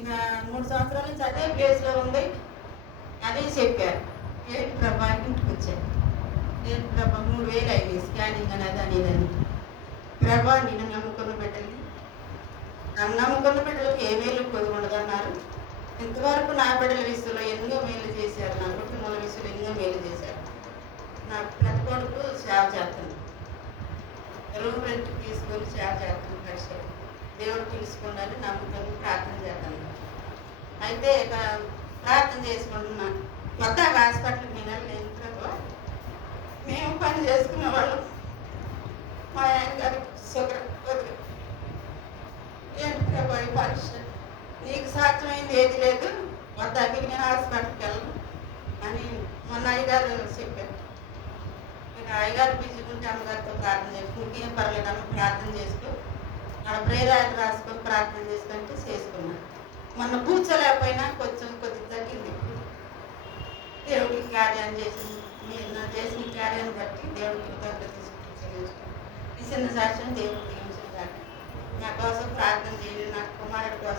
ఇక 3 సంవత్సరాల నుంచి అదే ప్లేస్‌లో ఉంది. అదే చెప్పారు. ఏంటి ప్రభా ఇంటికొచ్చాను. ఏంటి ప్రభా 3000 అయినాయి స్కానింగ్ అని అదని ఇదని. ప్రభా నిన్ను నమ్ముకున్న బిడ్డల్ని నన్ను నమ్ముకున్న బిడ్డలకి ఏ మేలు కొద్ది ఉండదన్నారు. ఇంతవరకు నా బిడ్డల విషయంలో ఎన్నో మేలు చేశారు. నా కుటుంబాల విషయంలో ఎన్నో మేలు చేశారు. నా పెద్ద కొడుకు సేవ చేస్తుంది. రూమ్ రెంట్ తీసుకొని సేవ చేస్తాను పరిచయం. దేవుడు తీసుకున్నాను నమ్ముకొని ప్రార్థన చేస్తాను. అయితే ఇక ప్రార్థన చేసుకుంటున్నాను. కొత్తగా హాస్పిటల్కి వినాలి నేను ప్రభా మేము పని చేసుకున్న వాళ్ళు మా ఆయన గారు షుగర్ కొద్దిగా ఏంటి ప్రభా ఈ పరీక్ష నీకు సాధ్యమైంది ఏది లేదు వద్దాకి నేను హాస్పిటల్కి వెళ్ళను అని మొన్న అయ్యగారు చెప్పారు. ఇక అయ్యగారు బిజీగా ఉంటే అమ్మగారితో ప్రార్థన చేసుకో ఇంకేం పర్లేదమ్మ ప్రార్థన చేసుకో ఆ ప్రేరాలు రాసుకొని ప్రార్థన చేసుకుంటే చేసుకున్నాను. మొన్న కూర్చోలేకపోయినా కొద్దిగా తగ్గింది. దేవుడికి కార్యాన్ని చేసి మీరు నా చేసిన కార్యాన్ని బట్టి దేవుడికి కృతజ్ఞత చెల్లించుకున్నాను. ఈ చిన్న సాక్ష్యం దేవుడికి దీవించిన కాక నా కోసం ప్రార్థన చేయండి. నా కుమారుడి కోసం